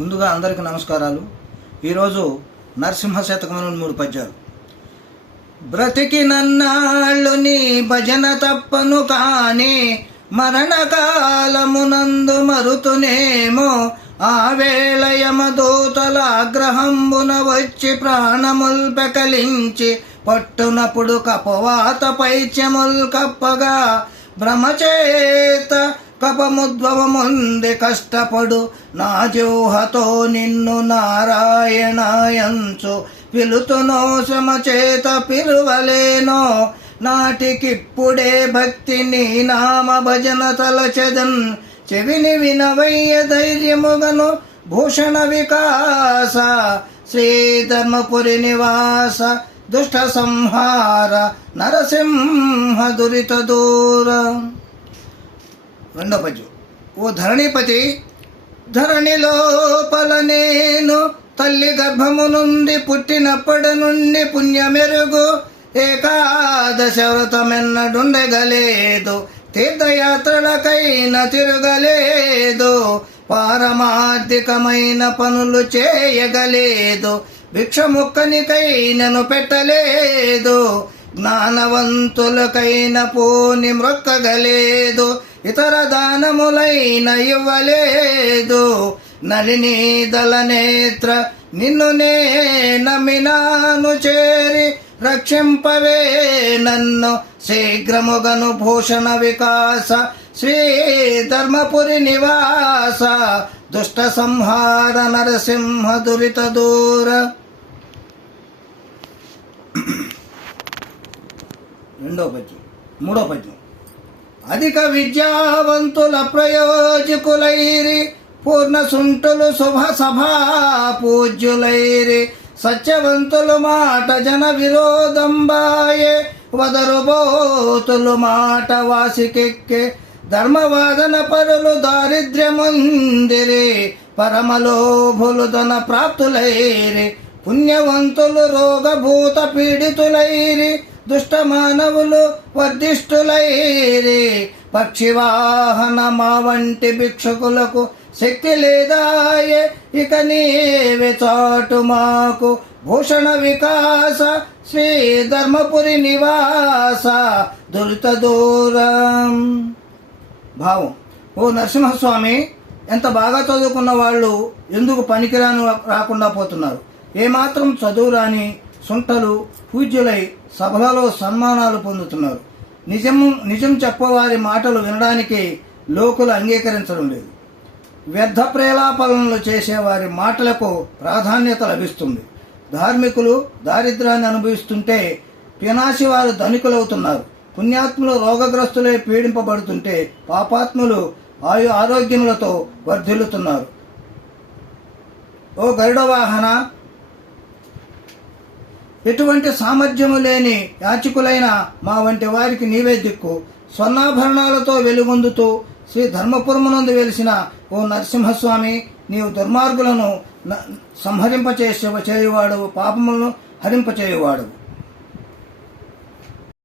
ముందుగా అందరికీ నమస్కారాలు. ఈరోజు నరసింహ శతకమును మూడు పద్యాలు. బ్రతికి నన్నాళ్ళు నీ భజన తప్పను కానీ మరణకాలమునందు మరుతునేమో ఆ వేళ యమదూతల ఆగ్రహంబున వచ్చి ప్రాణముల్ పెకలించి పట్టునప్పుడు కపవాత పైత్యముల్ కప్పగా భ్రమచేత కపముద్భవముంది కష్టపడు నా జోహతో నిన్ను నారాయణాయంచు. పిలుతునో సమచేత పిలువలేనో. నాటికిప్పుడే భక్తి నీ నామ భజన తలచెదన్. చెవిని వినవయ్య ధైర్యముగను భూషణ వికాస. శ్రీధర్మపురి నివాస దుష్ట సంహార నరసింహ దురిత దూర. రెండో పద్యం. ఓ ధరణిపతి ధరణి లోపల నేను తల్లి గర్భము నుండి పుట్టినప్పటి నుండి పుణ్యమెరుగు ఏకాదశ వ్రతమెన్నడుండగలేదు తీర్థయాత్రలకైన తిరగలేదు పారమార్థికమైన పనులు చేయగలేదు భిక్షముక్కనికైనను పెట్టలేదు జ్ఞానవంతులకైన పోని మ్రొక్కగలేదు ఇతర దానములైన ఇవ్వలేదు. నలిని దళనేత్ర నిన్ను నే నమినాను చేరి రక్షింపవే నన్ను. శీఘ్రముగను భూషణ వికాస శ్రీ ధర్మపురి నివాస దుష్ట సంహార నరసింహ దురిత దూర. రెండో పద్యం మూడో పద్యం. అధిక విద్యావంతుల ప్రయోజకులైరి పూర్ణ సుంటులు శుభ సభా పూజ్యులైరి. సత్యవంతులు మాట జన విరోధంబాయే వదరుబోతులు మాట వాసికెక్కే. ధర్మవాదన పరులు దారిద్ర్యముందిరి పరమలోభులు ధన ప్రాప్తులైరి. పుణ్యవంతులు రోగభూత పీడితులైరి. దుష్ట మానవులు వర్ధిష్ఠులైరి. పక్షివాహన మా వంటి భిక్షకులకు శక్తి లేదాయే. ఇక నీవే చాటు మాకు. భూషణ వికాస శ్రీ ధర్మపురి నివాస దురిత దూరం. భావం ఓ నరసింహస్వామి ఎంత బాగా చదువుకున్న వాళ్ళు ఎందుకు పనికిరాను రాకుండా పోతున్నారు? ఏమాత్రం చదువు రాని సుంటలు పూజ్యులై సభలలో సన్మానాలు పొందుతున్నారు. నిజము నిజం చెప్పవారి మాటలు వినడానికి లోకులు అంగీకరించడం లేదు. వ్యర్థ ప్రేలాపనలు చేసేవారి మాటలకు ప్రాధాన్యత లభిస్తుంది. ధార్మికులు దారిద్ర్యాన్ని అనుభవిస్తుంటే పినాశి వారు ధనికులవుతున్నారు. పుణ్యాత్ములు రోగగ్రస్తులై పీడింపబడుతుంటే పాపాత్ములు ఆయు ఆరోగ్యములతో వర్ధిల్లుతున్నారు. ఓ గరుడ వాహన ఎటువంటి సామర్థ్యము లేని యాచకులైన మా వంటి వారికి నీవే దిక్కు. స్వర్ణాభరణాలతో వెలుగొందుతూ శ్రీ ధర్మపురమునందు వెలిసిన ఓ నరసింహస్వామి నీవు దుర్మార్గులను సంహరింపచేసే చేయువాడు పాపములను హరింపచేయువాడు.